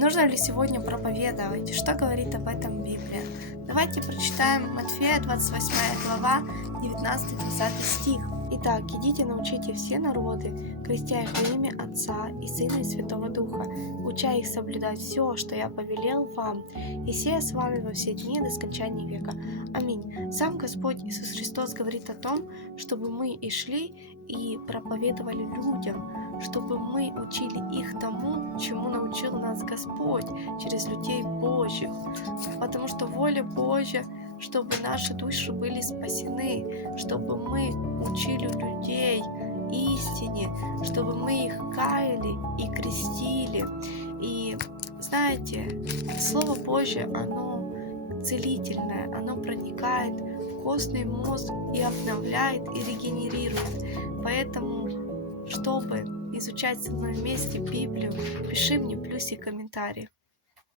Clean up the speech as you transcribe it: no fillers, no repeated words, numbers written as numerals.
Нужно ли сегодня проповедовать? Что говорит об этом Библия? Давайте прочитаем Матфея 28 глава, 19-20 стих. Итак, идите, научите все народы, крестя их во имя Отца и Сына и Святого Духа, уча их соблюдать все, что я повелел вам, и сея с вами во все дни до скончания века. Аминь. Сам Господь Иисус Христос говорит о том, чтобы мы и шли и проповедовали людям, чтобы мы учили их тому, чему научил нас Господь через людей Божьих, потому что воля Божья, чтобы наши души были спасены, чтобы мы учили людей истине, чтобы мы их каяли и крестили. И знаете, Слово Божье, оно целительное, оно проникает в костный мозг и обновляет и регенерирует. Поэтому, чтобы изучать со мной вместе Библию, пиши мне плюсик в комментариях.